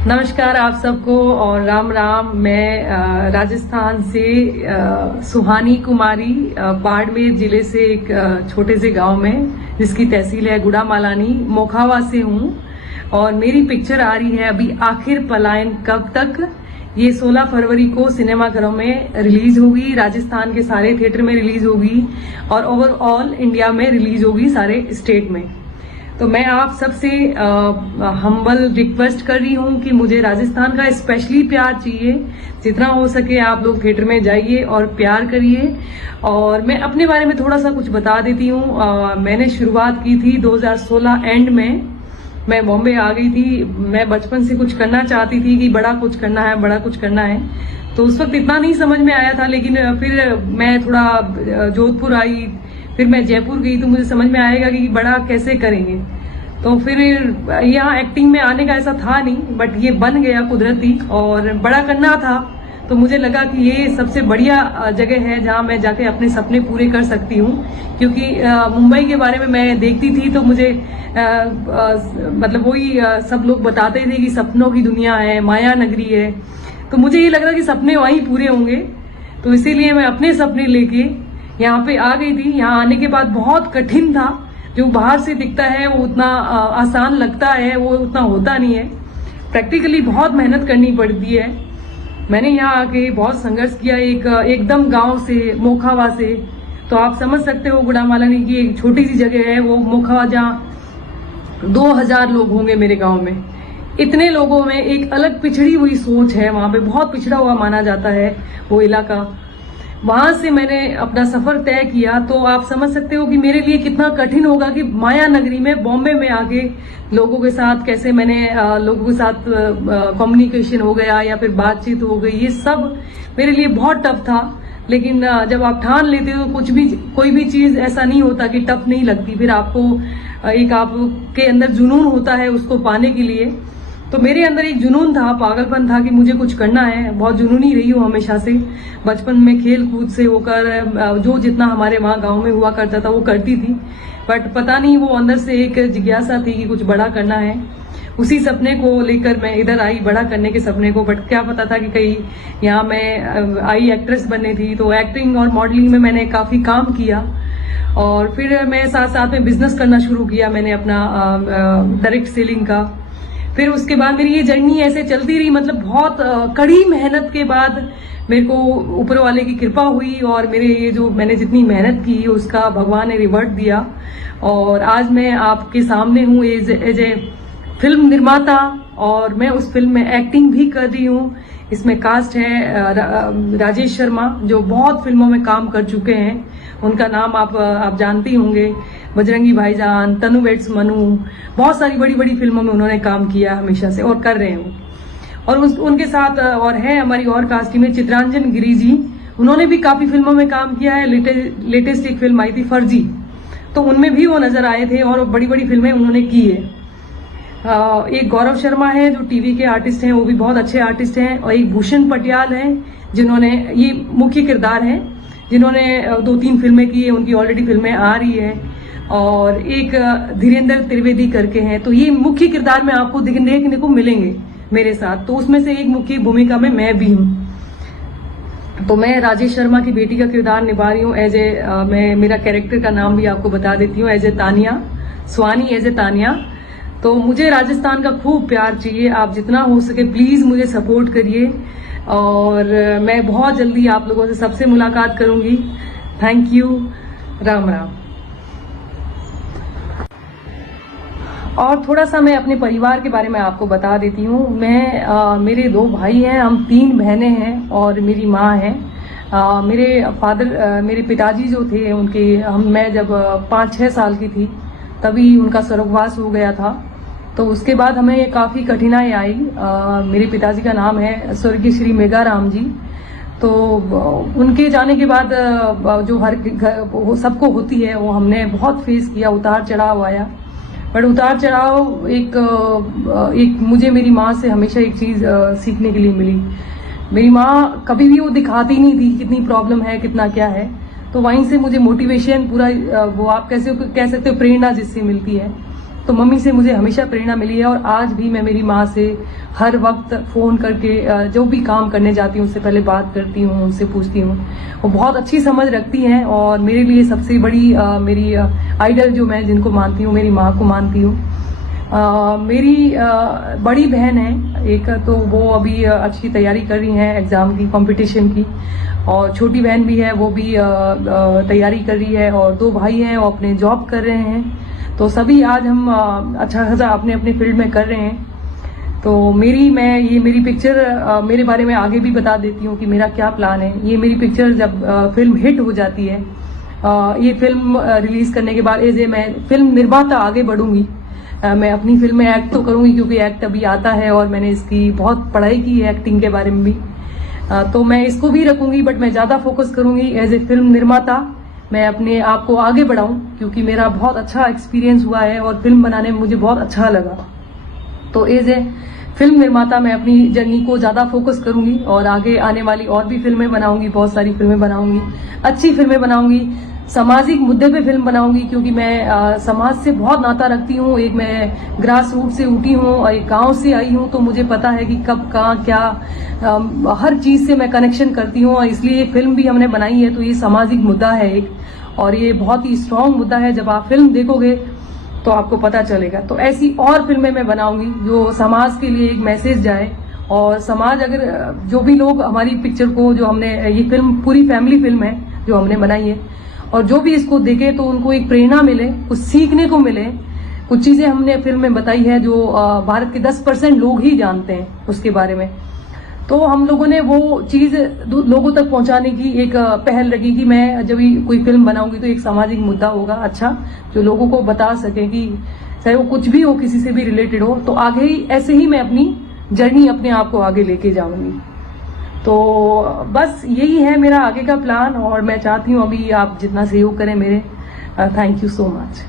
नमस्कार आप सबको और राम राम। मैं राजस्थान से सुहानी कुमारी बाड़मेर जिले से एक छोटे से गांव में जिसकी तहसील है गुड़ामालानी मोखावा से हूं और मेरी पिक्चर आ रही है अभी आखिर पलायन कब तक। ये 16 फरवरी को सिनेमाघरों में रिलीज होगी, राजस्थान के सारे थिएटर में रिलीज होगी और ओवरऑल इंडिया में रिलीज होगी सारे स्टेट में। तो मैं आप सबसे हम्बल रिक्वेस्ट कर रही हूँ कि मुझे राजस्थान का स्पेशली प्यार चाहिए। जितना हो सके आप लोग थिएटर में जाइए और प्यार करिए। और मैं अपने बारे में थोड़ा सा कुछ बता देती हूँ। मैंने शुरुआत की थी 2016 एंड में। मैं बॉम्बे आ गई थी। मैं बचपन से कुछ करना चाहती थी कि बड़ा कुछ करना है, बड़ा कुछ करना है। तो उस वक्त इतना नहीं समझ में आया था, लेकिन फिर मैं थोड़ा जोधपुर आई, फिर मैं जयपुर गई तो मुझे समझ में आएगा कि बड़ा कैसे करेंगे। तो फिर यहाँ एक्टिंग में आने का ऐसा था नहीं, बट ये बन गया कुदरती और बड़ा करना था। तो मुझे लगा कि ये सबसे बढ़िया जगह है जहाँ मैं जाके अपने सपने पूरे कर सकती हूँ। क्योंकि मुंबई के बारे में मैं देखती थी तो मुझे मतलब वही सब लोग बताते थे कि सपनों की दुनिया है, माया नगरी है। तो मुझे ये लग रहा कि सपने वहीं पूरे होंगे। तो इसीलिए मैं अपने सपने लेके यहाँ पे आ गई थी। यहाँ आने के बाद बहुत कठिन था। जो बाहर से दिखता है वो उतना आसान लगता है, वो उतना होता नहीं है। प्रैक्टिकली बहुत मेहनत करनी पड़ती है। मैंने यहाँ आके बहुत संघर्ष किया एकदम गांव से, मोखावा से। तो आप समझ सकते हो गुड़ामालानी की एक छोटी सी जगह है वो मोखावा, जहाँ 2000 लोग होंगे मेरे गांव में। इतने लोगों में एक अलग पिछड़ी हुई सोच है, वहां पे बहुत पिछड़ा हुआ माना जाता है वो इलाका। वहां से मैंने अपना सफर तय किया। तो आप समझ सकते हो कि मेरे लिए कितना कठिन होगा कि माया नगरी में, बॉम्बे में आके लोगों के साथ कैसे मैंने लोगों के साथ कम्युनिकेशन हो गया या फिर बातचीत हो गई, ये सब मेरे लिए बहुत टफ था। लेकिन जब आप ठान लेते हो कोई भी चीज ऐसा नहीं होता कि टफ नहीं लगती। फिर आपको आपके अंदर जुनून होता है उसको पाने के लिए। तो मेरे अंदर एक जुनून था, पागलपन था कि मुझे कुछ करना है। बहुत जुनूनी रही हूँ हमेशा से। बचपन में खेल कूद से होकर जो जितना हमारे वहाँ गांव में हुआ करता था वो करती थी। बट पता नहीं वो अंदर से एक जिज्ञासा थी कि कुछ बड़ा करना है। उसी सपने को लेकर मैं इधर आई, बड़ा करने के सपने को। बट क्या पता था कि कहीं यहाँ मैं आई एक्ट्रेस बनने थी। तो एक्टिंग और मॉडलिंग में मैंने काफी काम किया और फिर मैं साथ साथ में बिजनेस करना शुरू किया मैंने अपना डायरेक्ट सेलिंग का। फिर उसके बाद मेरी ये जर्नी ऐसे चलती रही। मतलब बहुत कड़ी मेहनत के बाद मेरे को ऊपर वाले की कृपा हुई और मेरे ये जो मैंने जितनी मेहनत की उसका भगवान ने रिवर्ट दिया। और आज मैं आपके सामने हूँ एज ए फिल्म निर्माता और मैं उस फिल्म में एक्टिंग भी कर रही हूँ। इसमें कास्ट है राजेश शर्मा, जो बहुत फिल्मों में काम कर चुके हैं। उनका नाम आप जानती होंगे, बजरंगी भाईजान, तनु वेट्स मनु, बहुत सारी बड़ी बड़ी फिल्मों में उन्होंने काम किया हमेशा से और कर रहे हैं। और उनके साथ और है हमारी और कास्ट में चित्रांजन गिरी जी। उन्होंने भी काफी फिल्मों में काम किया है। लेटेस्ट एक फिल्म आई थी फर्जी, तो उनमें भी वो नजर आए थे और बड़ी बड़ी फिल्में उन्होंने की है। एक गौरव शर्मा है जो टीवी के आर्टिस्ट हैं, वो भी बहुत अच्छे आर्टिस्ट हैं। और एक भूषण पटियाल है जिन्होंने, ये मुख्य किरदार हैं जिन्होंने 2-3 फिल्में की है, उनकी ऑलरेडी फिल्में आ रही है। और एक धीरेन्द्र त्रिवेदी करके हैं। तो ये मुख्य किरदार में आपको देखने को मिलेंगे मेरे साथ। तो उसमें से एक मुख्य भूमिका में मैं भी हूँ। तो मैं राजेश शर्मा की बेटी का किरदार निभा रही हूँ एज ए, मैं मेरा कैरेक्टर का नाम भी आपको बता देती हूँ, as a Tania, Swani as a Tania. तो मुझे राजस्थान का खूब प्यार चाहिए। आप जितना हो सके प्लीज मुझे सपोर्ट करिए और मैं बहुत जल्दी आप लोगों से सबसे मुलाकात करूंगी। Thank you. राम राम। और थोड़ा सा मैं अपने परिवार के बारे में आपको बता देती हूँ। मेरे 2 भाई हैं, हम 3 बहनें हैं और मेरी माँ है। मेरे पिताजी जो थे मैं जब 5-6 साल की थी तभी उनका स्वर्गवास हो गया था। तो उसके बाद हमें काफी कठिनाई आई। मेरे पिताजी का नाम है स्वर्गीय श्री मेघाराम जी। तो उनके जाने के बाद जो हर सबको होती है वो हमने बहुत फेस किया, उतार चढ़ाव आया। बट उतार चढ़ाव एक मुझे मेरी माँ से हमेशा एक चीज सीखने के लिए मिली। मेरी माँ कभी भी वो दिखाती नहीं थी कितनी प्रॉब्लम है, कितना क्या है। तो वहीं से मुझे मोटिवेशन पूरा वो आप कैसे कह सकते हो प्रेरणा जिससे मिलती है। तो मम्मी से मुझे हमेशा प्रेरणा मिली है और आज भी मैं मेरी माँ से हर वक्त फ़ोन करके जो भी काम करने जाती हूँ उससे पहले बात करती हूँ, उनसे पूछती हूँ। वो बहुत अच्छी समझ रखती हैं और मेरे लिए सबसे बड़ी मेरी आइडल जो मैं जिनको मानती हूँ, मेरी माँ को मानती हूँ। मेरी बड़ी बहन है एक, तो वो अभी अच्छी तैयारी कर रही हैं एग्ज़ाम की, कंपटीशन की, और छोटी बहन भी है, वो भी तैयारी कर रही है, और 2 भाई हैं वो अपने जॉब कर रहे हैं। तो सभी आज हम अच्छा खासा अपने अपने फील्ड में कर रहे हैं। तो ये मेरी पिक्चर मेरे बारे में आगे भी बता देती हूँ कि मेरा क्या प्लान है। ये मेरी पिक्चर जब फिल्म हिट हो जाती है, ये फिल्म रिलीज करने के बाद मैं फिल्म निर्माता आगे बढ़ूंगी। मैं अपनी फिल्म में एक्ट तो करूंगी क्योंकि एक्ट अभी आता है और मैंने इसकी बहुत पढ़ाई की है एक्टिंग के बारे में भी, तो मैं इसको भी रखूंगी, बट मैं ज़्यादा फोकस करूंगी एज ए फिल्म निर्माता मैं अपने आप को आगे बढ़ाऊं, क्योंकि मेरा बहुत अच्छा एक्सपीरियंस हुआ है और फिल्म बनाने में मुझे बहुत अच्छा लगा। तो एज ए फिल्म निर्माता मैं अपनी जर्नी को ज़्यादा फोकस करूंगी और आगे आने वाली और भी फिल्में बनाऊंगी, बहुत सारी फिल्में बनाऊंगी, अच्छी फिल्में बनाऊंगी, सामाजिक मुद्दे पे फिल्म बनाऊंगी, क्योंकि मैं समाज से बहुत नाता रखती हूँ। एक मैं ग्रास रूट से उठी हूँ और एक गांव से आई हूँ, तो मुझे पता है कि कब कहाँ क्या हर चीज से मैं कनेक्शन करती हूँ, और इसलिए ये फिल्म भी हमने बनाई है। तो ये सामाजिक मुद्दा है एक, और ये बहुत ही स्ट्रांग मुद्दा है। जब आप फिल्म देखोगे तो आपको पता चलेगा। तो ऐसी और फिल्में मैं बनाऊंगी जो समाज के लिए एक मैसेज जाए, और समाज अगर जो भी लोग हमारी पिक्चर को, जो हमने ये फिल्म पूरी फैमिली फिल्म है जो हमने बनाई है, और जो भी इसको देखे तो उनको एक प्रेरणा मिले, कुछ सीखने को मिले। कुछ चीजें हमने फिल्म में बताई है जो भारत के 10% लोग ही जानते हैं उसके बारे में। तो हम लोगों ने वो चीज लोगों तक पहुंचाने की एक पहल रखी कि मैं जब भी कोई फिल्म बनाऊंगी तो एक सामाजिक मुद्दा होगा अच्छा, जो लोगों को बता सके कि चाहे वो कुछ भी हो, किसी से भी रिलेटेड हो, तो आगे ही ऐसे ही मैं अपनी जर्नी अपने आप को आगे लेके जाऊंगी। तो बस यही है मेरा आगे का प्लान, और मैं चाहती हूँ अभी आप जितना सहयोग करें मेरे। Thank you so much.